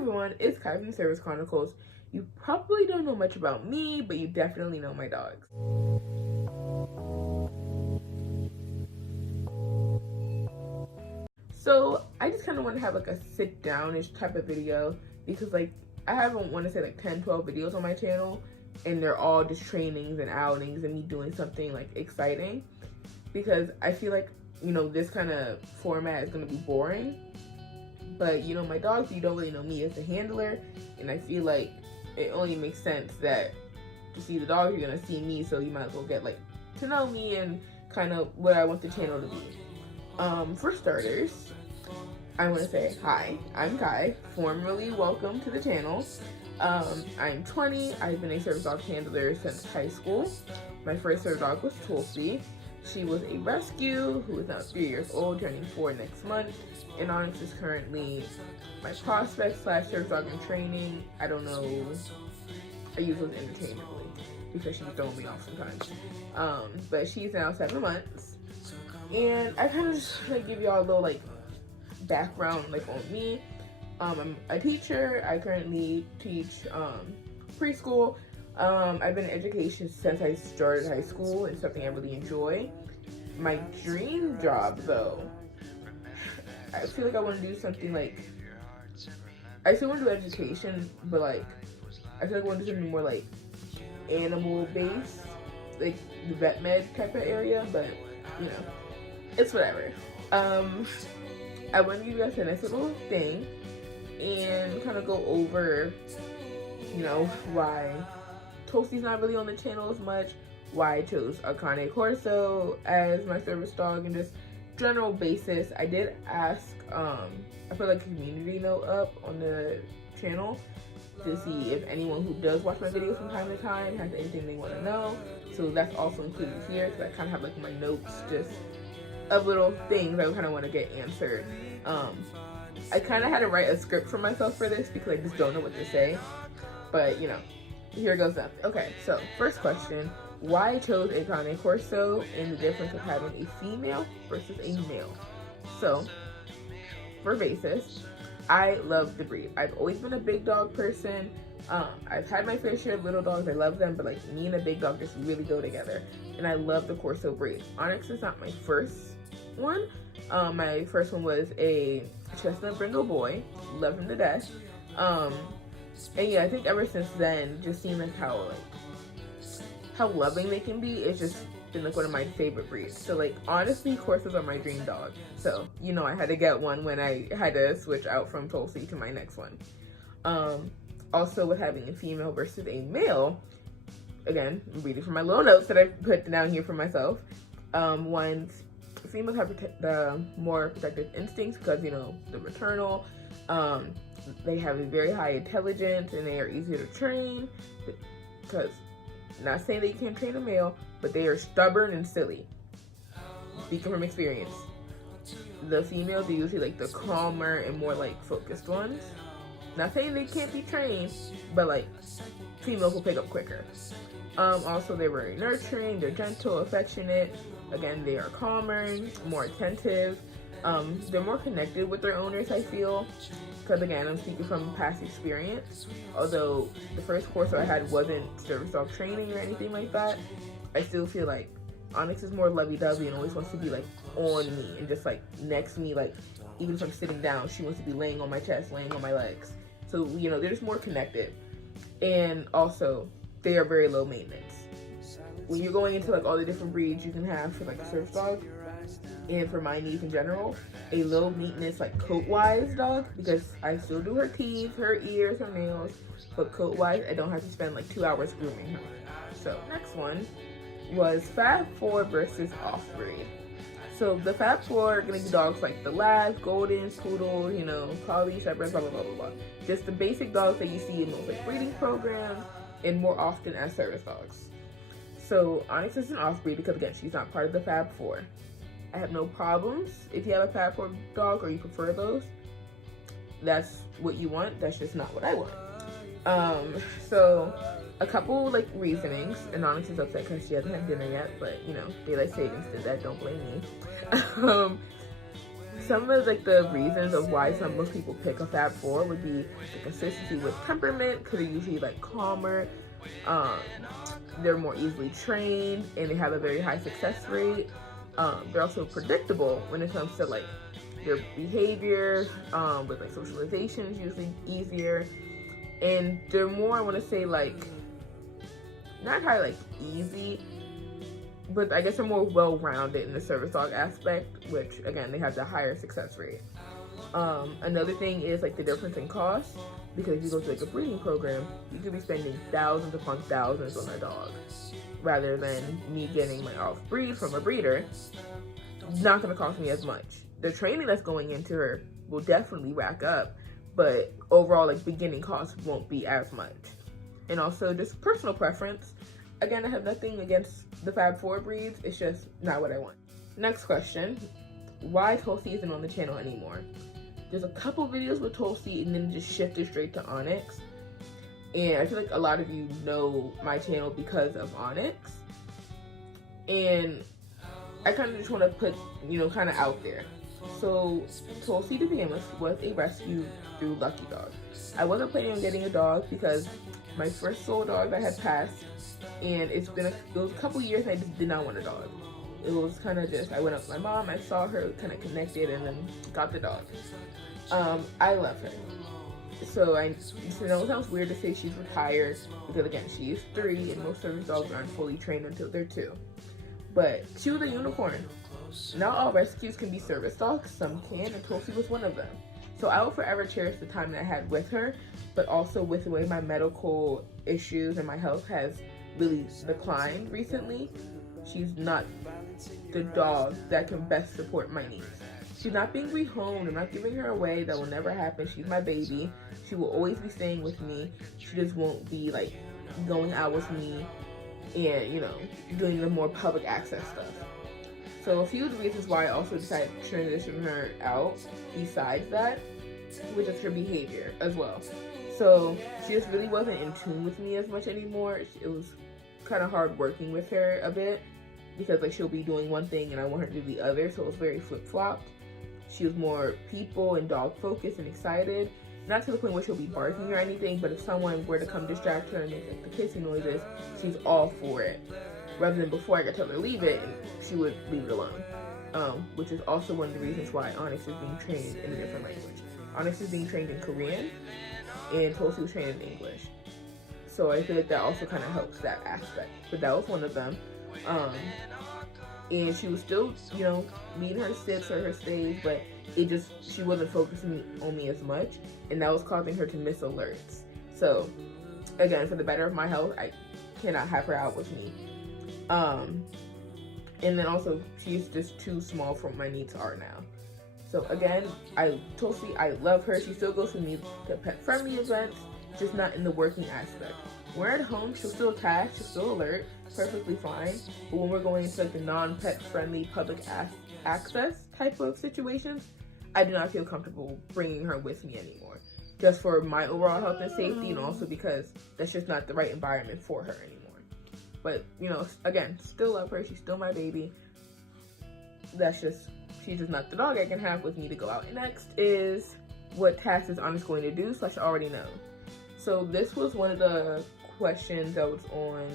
everyone, it's Kai from Service Chronicles. You probably don't know much about me, but you definitely know my dogs. So I just kind of want to have like a sit down-ish type of video because like I haven't want to say like 10-12 videos on my channel, and they're all just trainings and outings and me doing something like exciting, because I feel like, you know, this kind of format is going to be boring. But you know my dogs, you don't really know me as a handler, and I feel like it only makes sense that to see the dog, you're gonna see me, so you might as well get like to know me and kind of what I want the channel to be. For starters, I want to say hi, I'm Kai, formerly welcome to the channel. I'm 20, I've been a service dog handler since high school. My first service dog was Tulsie. She was a rescue who is now 3 years old, turning 4 next month. And Onyx is currently my prospect / service dog in training. I don't know, I use those interchangeably because she's throwing me off sometimes. But she's now 7 months. And I kind of just like give y'all a little like background like on me. I'm a teacher. I currently teach preschool. I've been in education since I started high school. It's something I really enjoy. My dream job though, I feel like I want to do something like, I still want to do education, but like I feel like I want to do something more like animal based, like the vet med type of area, but you know, it's whatever. I want to give you guys a nice little thing and kind of go over, you know, why Tulsie's not really on the channel as much, why I chose a corso as my service dog, and just general basis. I did ask, I put like a community note up on the channel to see if anyone who does watch my videos from time to time has anything they want to know. So that's also included here, because I kind of have like my notes just of little things I kind of want to get answered. I kind of had to write a script for myself for this because I just don't know what to say. But you know, here goes up. Okay, so first question. Why I chose a cane corso and the difference of having a female versus a male. So, for basis, I love the breed. I've always been a big dog person. I've had my fair share of little dogs. I love them, but like me and a big dog just really go together. And I love the corso breed. Onyx is not my first one. My first one was a chestnut brindle boy. Love him to death. And yeah, I think ever since then, just seeing like how loving they can be, it's just been like one of my favorite breeds. So like honestly, corsos are my dream dog. So you know I had to get one when I had to switch out from Tulsie to my next one. Also with having a female versus a male, again, I'm reading from my little notes that I put down here for myself. Females have the more protective instincts because, you know, the maternal. They have a very high intelligence and they are easier to train, because not saying that you can't train a male, but they are stubborn and silly. Speaking from experience. The females are usually like the calmer and more like focused ones. Not saying they can't be trained, but like females will pick up quicker. Also, they're very nurturing, they're gentle, affectionate. Again, they are calmer, more attentive. They're more connected with their owners, I feel. Because again, I'm speaking from past experience. Although the first corso I had wasn't service dog training or anything like that, I still feel like Onyx is more lovey-dovey and always wants to be like on me and just like next to me. Like even if I'm sitting down, she wants to be laying on my chest, laying on my legs. So you know, they're just more connected. And also, they are very low maintenance. When you're going into like all the different breeds you can have for like a service dog, and for my needs in general, a low maintenance like coat wise dog, because I still do her teeth, her ears, her nails, but coat wise I don't have to spend like 2 hours grooming her. So next one was Fab 4 versus off breed. So the Fab 4 are gonna be dogs like the Labs, Goldens, Poodles, you know, Collies, Shepherds, blah blah blah blah blah. Just the basic dogs that you see in most like breeding programs and more often as service dogs. So Onyx is an off breed because again, she's not part of the Fab 4. I have no problems if you have a Fab 4 dog or you prefer those. That's what you want. That's just not what I want. So a couple like reasonings, and Onyx is upset because she hasn't had dinner yet, but you know, daylight savings did that, don't blame me. some of like the reasons of why most people pick a Fab 4 would be the consistency with temperament, because they're usually like calmer, they're more easily trained, and they have a very high success rate. They're also predictable when it comes to like their behavior, with like socialization is usually easier, and they're more, I want to say, like not kind of like easy, but I guess they're more well-rounded in the service dog aspect, which again, they have the higher success rate. Another thing is like the difference in cost, because if you go to like a breeding program, you could be spending thousands upon thousands on a dog, rather than me getting my off breed from a breeder. It's not going to cost me as much. The training that's going into her will definitely rack up, but overall like beginning costs won't be as much. And also just personal preference. Again, I have nothing against the Fab 4 breeds, it's just not what I want. Next question, why Tulsie isn't on the channel anymore? There's a couple videos with Tulsie and then just shifted straight to Onyx. And I feel like a lot of you know my channel because of Onyx. And I kind of just want to put, kind of out there. So Tulsie to begin with was a rescue through Lucky Dog. I wasn't planning on getting a dog because my first soul dog that had passed, and it was a couple years and I just did not want a dog. It was kind of just, I went up to my mom, I saw her, kind of connected, and then got the dog. I love her. So I know it sounds weird to say she's retired, because again, she is 3 and most service dogs aren't fully trained until they're 2. But she was a unicorn. Not all rescues can be service dogs, some can, and Tulsie was one of them. So I will forever cherish the time that I had with her, but also with the way my medical issues and my health has really declined recently. She's not the dog that can best support my needs. She's not being rehomed. I'm not giving her away. That will never happen. She's my baby. She will always be staying with me. She just won't be like going out with me and, doing the more public access stuff. So a few of the reasons why I also decided to transition her out, besides that, which is her behavior as well. So she just really wasn't in tune with me as much anymore. It was kind of hard working with her a bit, because like she'll be doing one thing and I want her to do the other, so it was very flip-flopped. She was more people and dog focused and excited, not to the point where she'll be barking or anything, but if someone were to come distract her and make like the kissing noises, she's all for it, rather than before I could tell her to leave it and she would leave it alone. Which is also one of the reasons why Onyx is being trained in a different language. Onyx is being trained in Korean and Tulsie was trained in English. So I feel like that also kind of helps that aspect. But that was one of them. And she was still, meeting her sits or her stays, but she wasn't focusing on me as much, and that was causing her to miss alerts. So again, for the better of my health, I cannot have her out with me. And then also, she's just too small for what my needs are now. So again, Tulsie, I love her. She still goes with me to pet-friendly events, just not in the working aspect. When we're at home, she'll still attach, she'll still alert, perfectly fine. But when we're going into like the non-pet-friendly public access type of situations, I do not feel comfortable bringing her with me anymore. Just for my overall health and safety, and also because that's just not the right environment for her anymore. But, again, still love her. She's still my baby. She's just not the dog I can have with me to go out. And next is, what tasks is Onyx going to do? So I should already know. So this was one of the questions that was on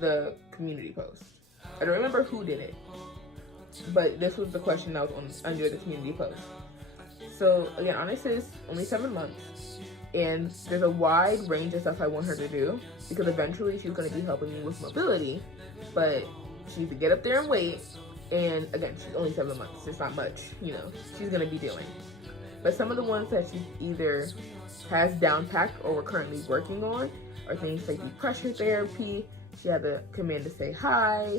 the community post. I don't remember who did it, but this was the question that was under the community post. So again, Onyx is only 7 months, and there's a wide range of stuff I want her to do, because eventually she's going to be helping me with mobility, but she needs to get up there and wait. And again, she's only 7 months. It's not much, she's going to be doing. But some of the ones that she either has down packed or we're currently working on are things like deep pressure therapy. She had the command to say hi.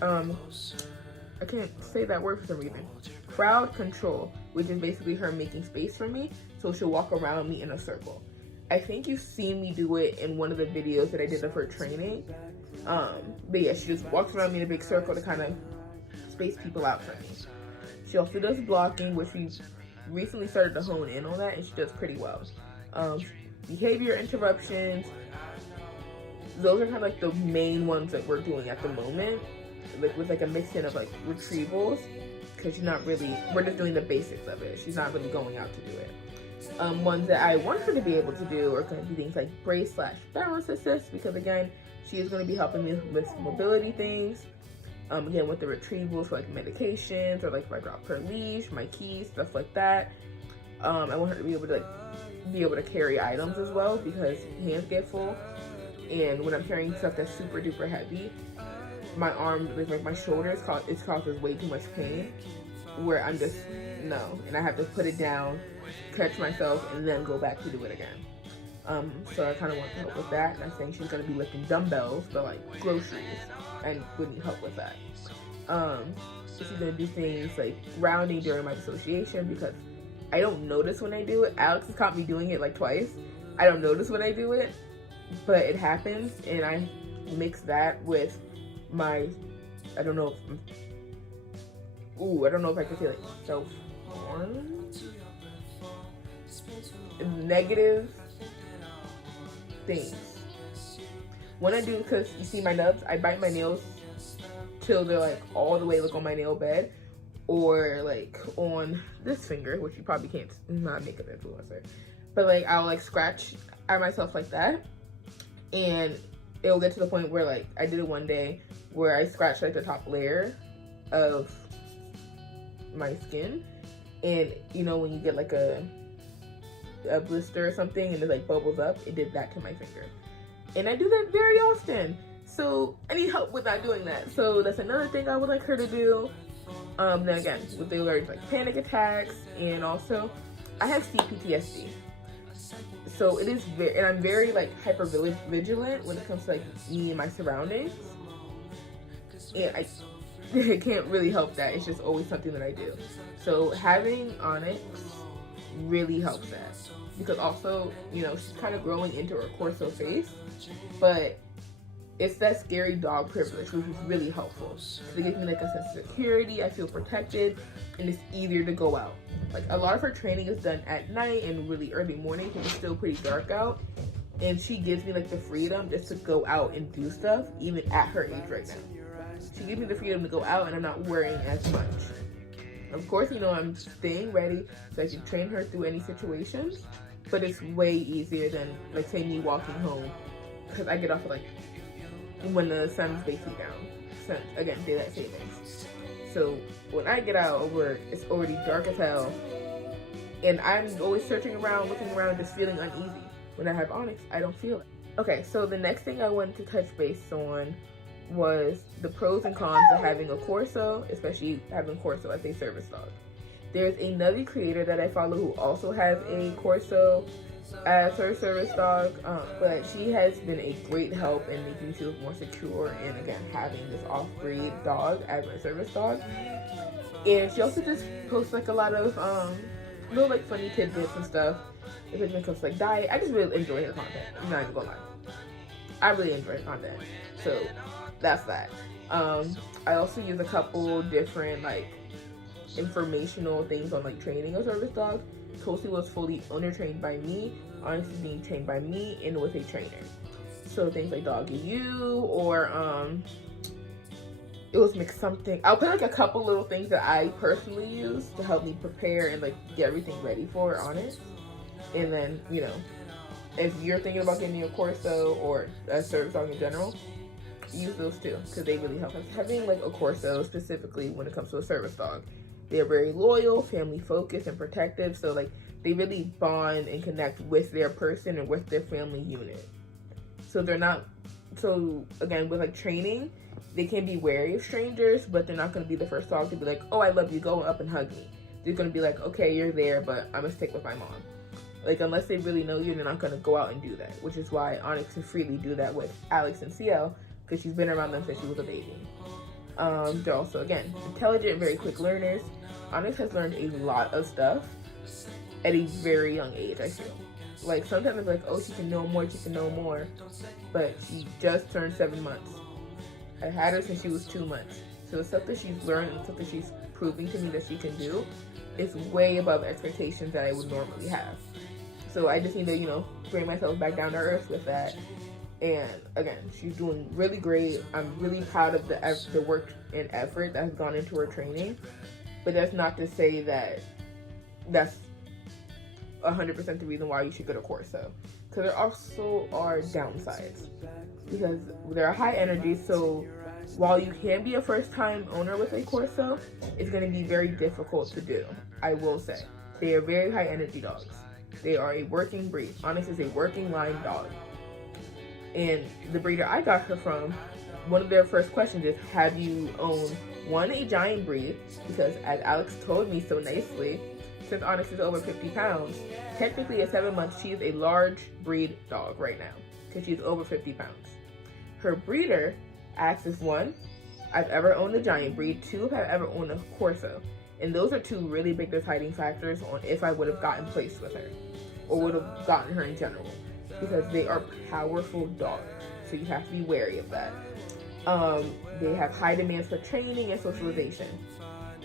I can't say that word for some reason. Crowd control, which is basically her making space for me, so she'll walk around me in a circle. I think you've seen me do it in one of the videos that I did of her training. But yeah, she just walks around me in a big circle to kind of space people out for me. She also does blocking, which we recently started to hone in on that, and she does pretty well. Behavior interruptions, those are kind of like the main ones that we're doing at the moment, like with like a mix in of like retrievals, because she's not really, we're just doing the basics of it. She's not really going out to do it. Ones that I want her to be able to do are going to be things like brace/balance assist, because again, she is going to be helping me with mobility things. Again, with the retrievals for like medications, or like if I drop her leash, my keys, stuff like that. I want her to be able to carry items as well, because hands get full, and when I'm carrying stuff that's super duper heavy, my arm, like my shoulders, it causes way too much pain, where I'm just and I have to put it down, catch myself, and then go back to do it again. So I kind of want to help with that. And I'm saying she's going to be lifting dumbbells, but like groceries, and would need help with that. She's going to do things like grounding during my dissociation, because I don't notice when I do it. Alex has caught me doing it like twice. I don't notice when I do it, but it happens, and I mix that with my, I don't know if I can say like self-harm, negative things. When I do, because you see my nubs, I bite my nails till they're like all the way like on my nail bed, or like on this finger, which you probably can't, not makeup influencer, but like I'll like scratch at myself like that, and it'll get to the point where like I did it one day where I scratched like the top layer of my skin, and you know when you get like a blister or something and it like bubbles up, it did that to my finger. And I do that very often, so I need help with not doing that. So that's another thing I would like her to do. Then again, with the alerts like panic attacks, and also I have CPTSD, so it is very, and I'm very like hyper vigilant when it comes to like me and my surroundings, and I can't really help that. It's just always something that I do. So having Onyx really helps that, because also, you know, she's kind of growing into her corso face, but it's that scary dog privilege, which is really helpful. It gives me like a sense of security. I feel protected, and it's easier to go out. Like a lot of her training is done at night and really early morning, because it's still pretty dark out, and she gives me like the freedom just to go out and do stuff, even at her age right now. She gives me the freedom to go out, and I'm not worrying as much. Of course, you know, I'm staying ready so I can train her through any situations, but it's way easier than like say me walking home, because I get off at like when the sun's basically down. Again, daylight savings. So when I get out of work, it's already dark as hell, and I'm always searching around, looking around, just feeling uneasy. When I have Onyx, I don't feel it. Okay, so the next thing I wanted to touch base on was the pros and cons of having a corso, especially having corso as a service dog. There's another creator that I follow who also has a corso as her service dog, but she has been a great help in making me feel more secure, and again, having this off-breed dog as my service dog. And she also just posts like a lot of little like funny tidbits and stuff, especially when it comes to like diet. I just really enjoy her content. I'm not even gonna lie, I really enjoy her content, so that's that. I also use a couple different like informational things on like training a service dog. Tulsie was fully owner trained by me. Onyx is being trained by me and with a trainer. So things like Doggy U, or it was mix something. I'll put like a couple little things that I personally use to help me prepare and like get everything ready for Onyx. And then, you know, if you're thinking about getting a corso or a service dog in general, use those too, because they really help us. Having like a corso specifically when it comes to a service dog, they're very loyal, family focused, and protective. So like they really bond and connect with their person and with their family unit. So they're not, so again, with like training, they can be wary of strangers, but they're not going to be the first dog to be like, oh, I love you, go up and hug me. They're going to be like, okay, you're there, but I'm going to stick with my mom. Like, unless they really know you, they're not going to go out and do that, which is why Onyx can freely do that with Alex and CL, because she's been around them since she was a baby. They're also, again, intelligent, very quick learners. Onyx has learned a lot of stuff at a very young age, I feel. Like, sometimes it's like, oh, she can know more, but she just turned 7 months. I had her since she was 2 months. So the stuff that she's learned and the stuff that she's proving to me that she can do is way above expectations that I would normally have. So I just need to, you know, bring myself back down to earth with that. And again, she's doing really great. I'm really proud of the work and effort that has gone into her training. but that's not to say that that's 100% the reason why you should get a corso, because there also are downsides, because they're high energy. So while you can be a first-time owner with a corso, it's going to be very difficult to do. I will say they are very high energy dogs. They are a working breed. Onyx is a working line dog, and the breeder I got her from, one of their first questions is, have you owned a giant breed? Because as Alex told me so nicely, since Onyx is over 50 pounds, technically at 7 months, she is a large breed dog right now because she's over 50 pounds. Her breeder asks if 1, I've ever owned a giant breed, 2, if I've ever owned a corso. And those are 2 really big deciding factors on if I would have gotten placed with her or would have gotten her in general, because they are powerful dogs. So you have to be wary of that. They have high demands for training and socialization.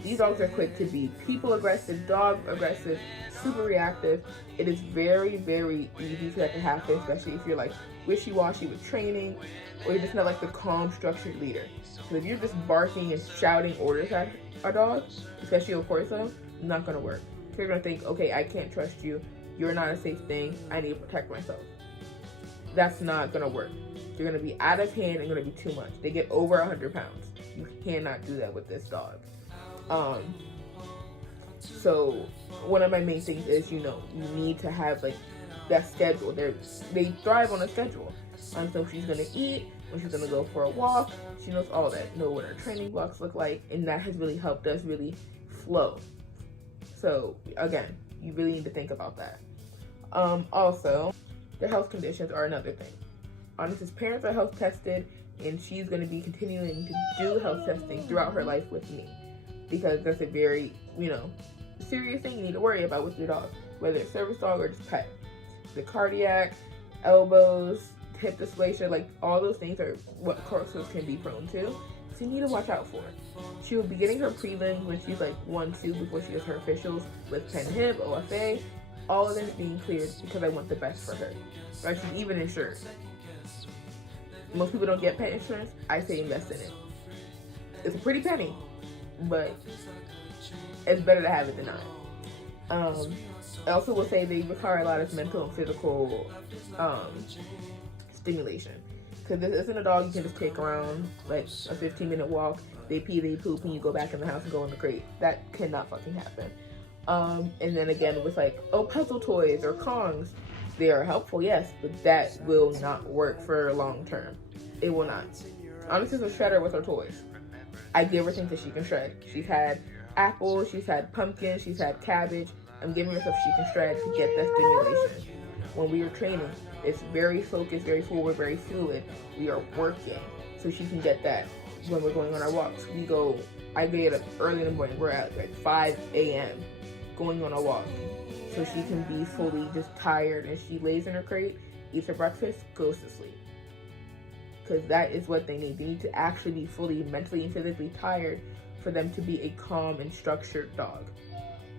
These dogs are quick to be people aggressive, dog aggressive, super reactive. It is very, very easy for that to happen, especially if you're like wishy-washy with training, or you're just not like the calm, structured leader. So if you're just barking and shouting orders at a dog, especially a corso, not gonna work. You're gonna think, okay, I can't trust you. You're not a safe thing. I need to protect myself. That's not gonna work. You're gonna be out of hand and gonna be too much. They get over 100 pounds. You cannot do that with this dog. So one of my main things is, you need to have like that schedule. They thrive on a schedule. So she's gonna eat, when she's gonna go for a walk, she knows all that. Know what her training blocks look like, and that has really helped us really flow. So again, you really need to think about that. Also, their health conditions are another thing. Onyx's parents are health tested, and she's going to be continuing to do health testing throughout her life with me, because that's a very, serious thing you need to worry about with your dog, whether it's service dog or just pet. The cardiac, elbows, hip dysplasia, like all those things are what corsos can be prone to. So you need to watch out for it. She will be getting her prelims when she's like 1-2 before she gets her officials with pen hip, OFA. All of them being cleared because I want the best for her. Right? She's even insured. Most people don't get pet insurance. I say invest in it. It's a pretty penny, but it's better to have it than not. I also will say they require a lot of mental and physical stimulation. Because this isn't a dog you can just take around like a 15-minute walk. They pee, they poop, and you go back in the house and go in the crate. That cannot fucking happen. And then again with like, puzzle toys or Kongs, they are helpful, yes, but that will not work for long term. It will not. Onyx is a shredder with her toys. I give her things that she can shred. She's had apples, she's had pumpkins, she's had cabbage. I'm giving her stuff she can shred to get that stimulation. When we are training, it's very focused, very forward, very fluid. We are working, so she can get that. When we're going on our walks, I get up early in the morning. We're at like 5 a.m. going on a walk, so she can be fully just tired, and she lays in her crate, eats her breakfast, goes to sleep. Because that is what they need. They need to actually be fully mentally and physically tired for them to be a calm and structured dog.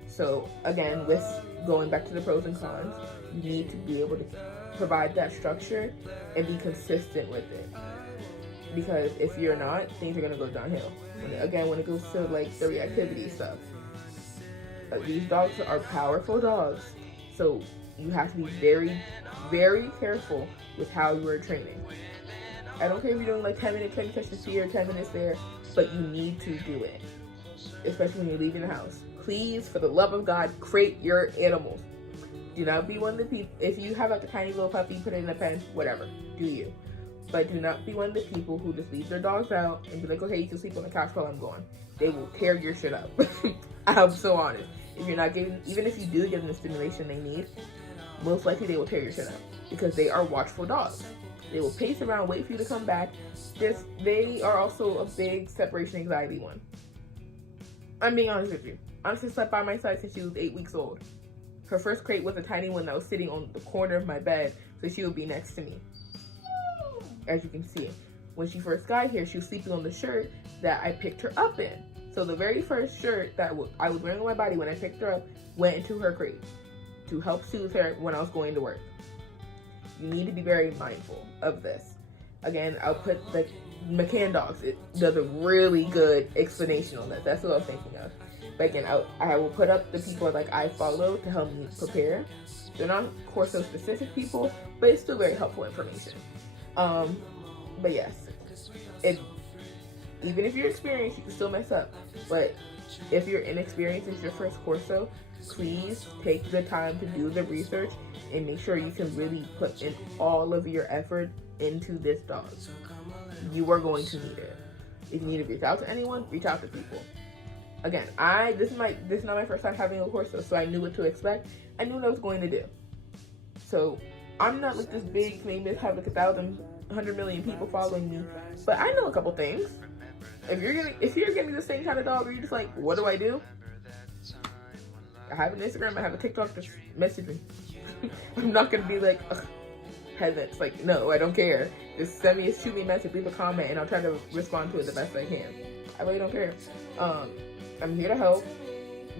So again, with going back to the pros and cons, you need to be able to provide that structure and be consistent with it. Because if you're not, things are going to go downhill. When it goes to like the reactivity stuff. These dogs are powerful dogs. So you have to be very, very careful with how you are training. I don't care if you're doing like 10 minute training sessions here, 10 minutes there, but you need to do it. Especially when you're leaving the house. Please, for the love of God, crate your animals. Do not be one of the people, if you have like a tiny little puppy, put it in a pen, whatever, do you. But do not be one of the people who just leave their dogs out and be like, okay, you can sleep on the couch while I'm gone. They will tear your shit up. I'm so honest. If you're not getting, even if you do give them the stimulation they need, most likely they will tear your shit up because they are watchful dogs. They will pace around, wait for you to come back. They are also a big separation anxiety one. I'm being honest with you. Honestly, slept by my side since she was 8 weeks old. Her first crate was a tiny one that was sitting on the corner of my bed, so she would be next to me. As you can see, when she first got here, she was sleeping on the shirt that I picked her up in. So the very first shirt that I was wearing on my body when I picked her up went into her crate to help soothe her when I was going to work. You need to be very mindful of this. Again, I'll put the McCann Dogs. It does a really good explanation on that. That's what I was thinking of. But again, I will put up the people like I follow to help me prepare. They're not corso specific people, but it's still very helpful information. But yes, even if you're experienced, you can still mess up. But if you're inexperienced, it's your first corso, please take the time to do the research and make sure you can really put in all of your effort into this dog. You are going to need it. If you need to reach out to anyone, reach out to people. Again, this is not my first time having a corso, so I knew what to expect. I knew what I was going to do. So I'm not like this big famous, have like 100 million people following me, but I know a couple things. If you're getting the same kind of dog, or you're just like, what do I do? I have an Instagram, I have a TikTok, just message me. I'm not gonna be like, heavens, like, no, I don't care. Just shoot me a message, leave a comment, and I'll try to respond to it the best I can. I really don't care. I'm here to help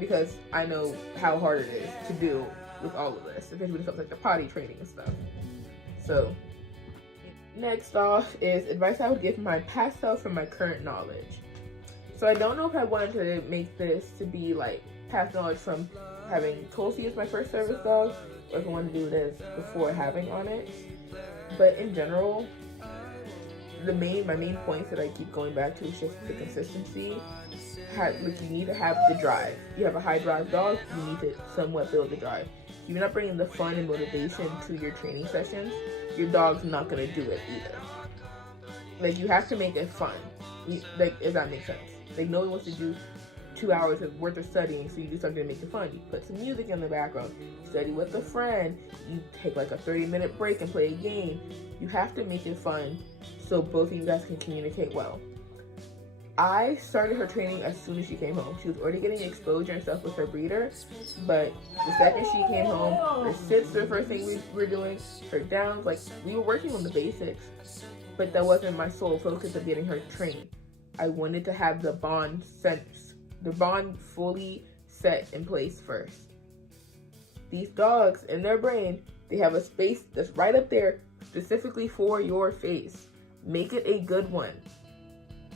because I know how hard it is to do with all of this, especially when it comes like the potty training and stuff. So next off is advice I would give my past self from my current knowledge. So I don't know if I wanted to make this to be like past knowledge from having Tulsie as my first service dog, or if I want to do this before having Onyx. But in general, my main points that I keep going back to is just the consistency. You need to have the drive. You have a high drive dog, you need to somewhat build the drive. If you're not bringing the fun and motivation to your training sessions, your dog's not going to do it either. Like, you have to make it fun. Like, if that makes sense. Like, no one wants to do 2 hours worth of studying, so you do something to make it fun. You put some music in the background, you study with a friend, you take like a 30-minute break and play a game. You have to make it fun so both of you guys can communicate well. I started her training as soon as she came home. She was already getting exposure and stuff with her breeder, but the second she came home, her sits were the first thing we were doing, her downs, like, we were working on the basics, but that wasn't my sole focus of getting her trained. I wanted to have the bond fully set in place first. These dogs, in their brain, they have a space that's right up there specifically for your face. Make it a good one.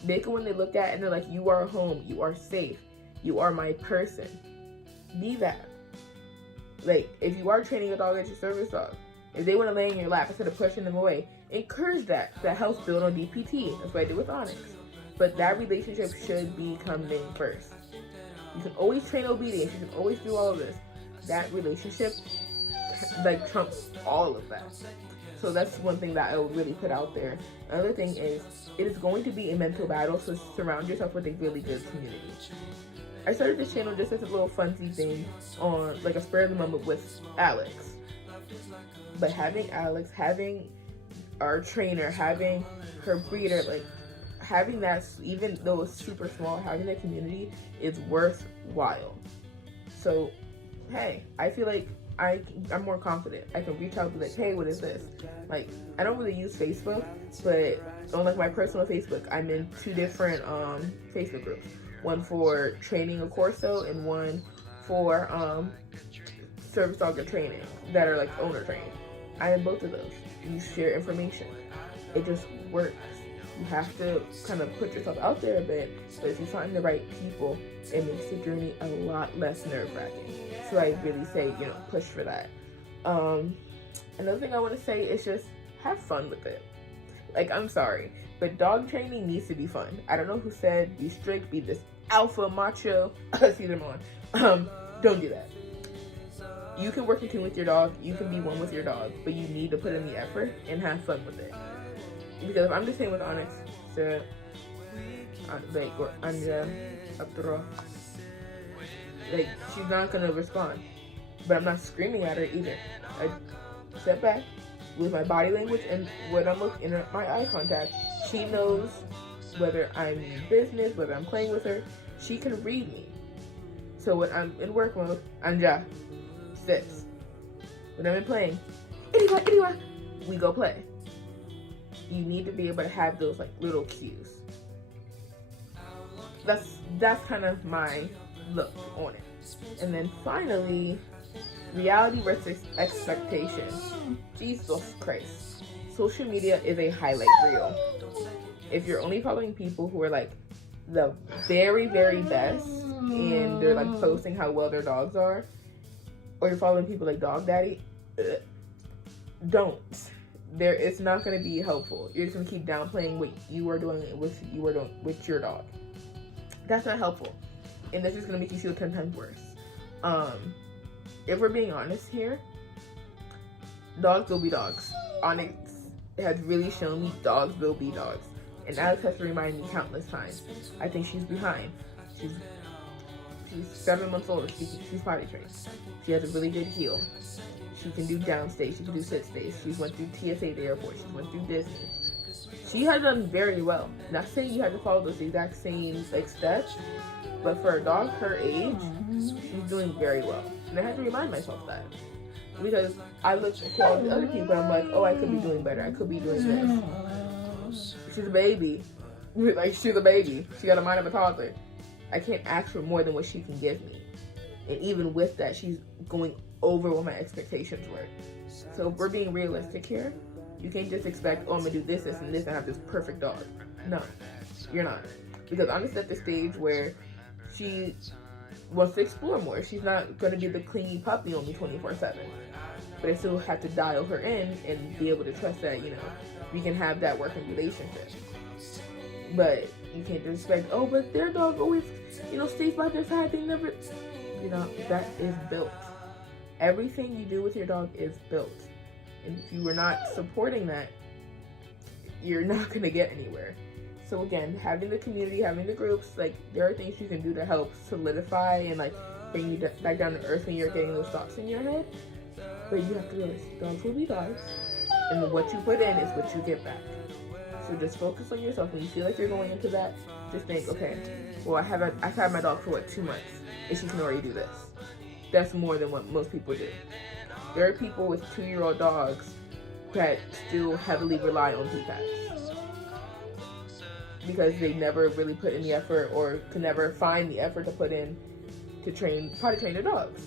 Make it when they look at and they're like, you are home, you are safe, you are my person. Be that. Like, if you are training a dog as your service dog, if they want to lay in your lap instead of pushing them away, encourage that. That helps build on DPT. That's what I did with Onyx. But that relationship should be coming first. You can always train obedience, you can always do all of this. That relationship, like, trumps all of that. So that's one thing that I would really put out there. Another thing is, it is going to be a mental battle, so surround yourself with a really good community. I started this channel just as a little funsy thing on, like, a spur of the moment with Alex. But having Alex, having our trainer, having her breeder, like, having that, even though it's super small, having that community is worthwhile. So, hey, I feel like I'm more confident. I can reach out and be like, hey, what is this? Like, I don't really use Facebook, but on like my personal Facebook, I'm in 2 different Facebook groups. One for training a corso and one for service dog training that are like owner trained. I'm in both of those. You share information. It just works. You have to kind of put yourself out there a bit, but if you find the right people, it makes the journey a lot less nerve-wracking. So I really say, push for that. Another thing I want to say is just have fun with it. Like, I'm sorry, but dog training needs to be fun. I don't know who said be strict, be this alpha macho. See them on. Don't do that. You can work in tune with your dog. You can be one with your dog, but you need to put in the effort and have fun with it. Because if I'm just saying with Onyx, like, she's not gonna respond. But I'm not screaming at her either. I step back with my body language and when I'm looking at my eye contact. She knows whether I'm in business, whether I'm playing with her. She can read me. So when I'm in work mode, Anja sits. When I'm in playing, anyway, we go play. You need to be able to have those like little cues. That's kind of my look on it. And then finally, reality versus expectations. Jesus Christ. Social media is a highlight reel. If you're only following people who are like the very, very best and they're like posting how well their dogs are, or you're following people like Dog Daddy, don't. It's not going to be helpful. You're just going to keep downplaying what you are doing with your dog. That's not helpful, and this is going to make you feel 10 times worse. If we're being honest here, dogs will be dogs. Onyx has really shown me dogs will be dogs, and Alex has to remind me countless times. I think she's behind. She's 7 months old. She's potty trained. She has a really good heel. She can do downstays. She can do sit stays. She's went through TSA at the airport. She went through Disney. She has done very well. Not saying you have to follow those exact same steps, but for a dog her age, she's doing very well. And I have to remind myself that, because I look at all the other people and I'm like, oh, I could be doing better. I could be doing this. She's a baby. Like, she's a baby. She got a mind of a toddler. I can't ask for more than what she can give me. And even with that, she's going over what my expectations were. So if we're being realistic here, you can't just expect, oh, I'm gonna do this, this, and this, and have this perfect dog. No, you're not. Because I'm just at the stage where she wants to explore more. She's not gonna be the clingy puppy on me 24/7. But I still have to dial her in and be able to trust that, you know, we can have that working relationship. But you can't just expect, oh, but their dog always, you know, stays by their side. They never, you know, that is built. Everything you do with your dog is built. And if you are not supporting that, you're not going to get anywhere. So again, having the community, having the groups, like, there are things you can do to help solidify and like bring you back down to earth when you're getting those thoughts in your head. But you have to realize dogs will be dogs, and what you put in is what you get back. So just focus on yourself. When you feel like you're going into that, just think, okay, well, I've had my dog for 2 months, and she can already do this. That's more than what most people do. There are people with 2-year-old dogs that still heavily rely on PPAPs because they never really put in the effort, or can never find the effort to put in to potty train their dogs.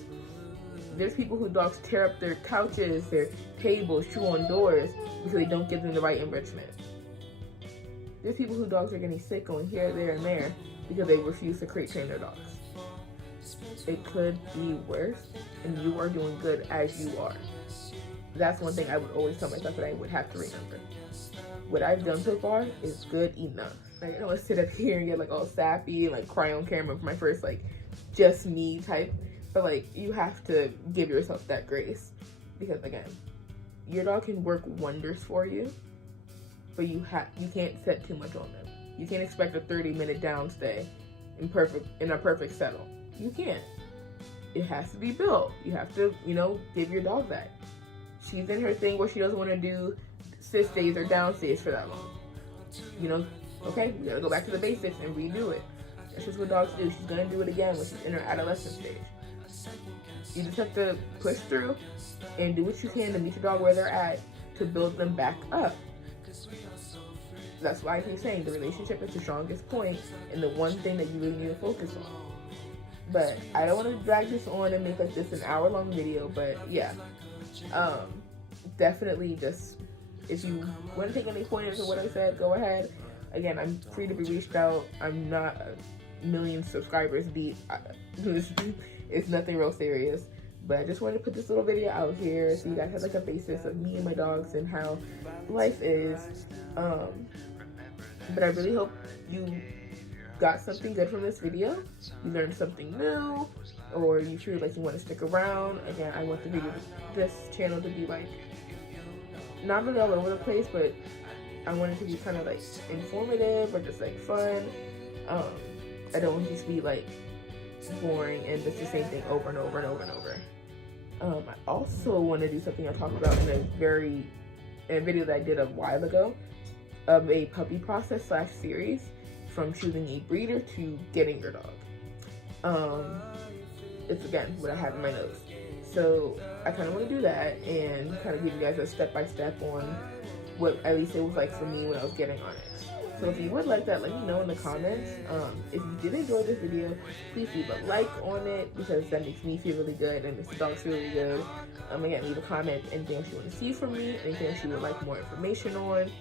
There's people whose dogs tear up their couches, their tables, chew on doors because they don't give them the right enrichment. There's people whose dogs are getting sick going here, there, and there because they refuse to crate train their dogs. It could be worse, and you are doing good as you are. That's one thing I would always tell myself that I would have to remember. What I've done so far is good enough. Like, I don't want to sit up here and get like all sappy and like cry on camera for my first like just me type. But like, you have to give yourself that grace, because again, your dog can work wonders for you, but you can't set too much on them. You can't expect a 30-minute downstay in a perfect settle. You can't. It has to be built. You have to, you know, give your dog that. She's in her thing where she doesn't want to do sit stays or downstays for that long. You know, okay, we gotta go back to the basics and redo it. That's just what dogs do. She's gonna do it again when she's in her adolescent stage. You just have to push through and do what you can to meet your dog where they're at to build them back up. That's why I keep saying the relationship is the strongest point and the one thing that you really need to focus on. But I don't want to drag this on and make like this an hour-long video, but yeah. Definitely just, if you want to take any pointers of what I said, go ahead. Again, I'm free to be reached out. I'm not a million subscribers deep. It's nothing real serious. But I just wanted to put this little video out here so you guys have like a basis of me and my dogs and how life is. But I really hope you got something good from this video. You learned something new, or you feel like you want to stick around. Again, I want this channel to be like, not really all over the place, but I want it to be kind of like informative or just like fun. I don't want it to be like boring and just the same thing over and over and over and over. I also want to do something I talked about in a video that I did a while ago of a puppy process / series from choosing a breeder to getting your dog. It's again what I have in my notes. So I kind of want to do that and kind of give you guys a step-by-step on what at least it was like for me when I was getting Onyx. So if you would like that, let me know in the comments. If you did enjoy this video, please leave a like on it, because that makes me feel really good and makes the dogs feel really good. Again, leave a comment, anything else you want to see from me, anything else you would like more information on,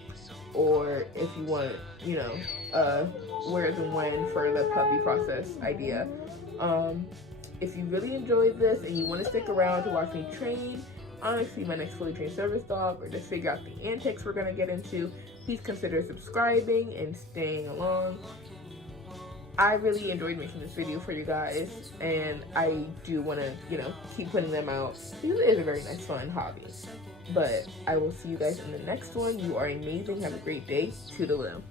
or if you want, you know, where's and when for the puppy process idea. If you really enjoyed this and you want to stick around to watch me train, honestly, my next fully trained service dog, or just figure out the antics we're going to get into, please consider subscribing and staying along. I really enjoyed making this video for you guys, and I do want to, keep putting them out because it is a very nice, fun hobby. But I will see you guys in the next one. You are amazing. Have a great day. Toodaloo.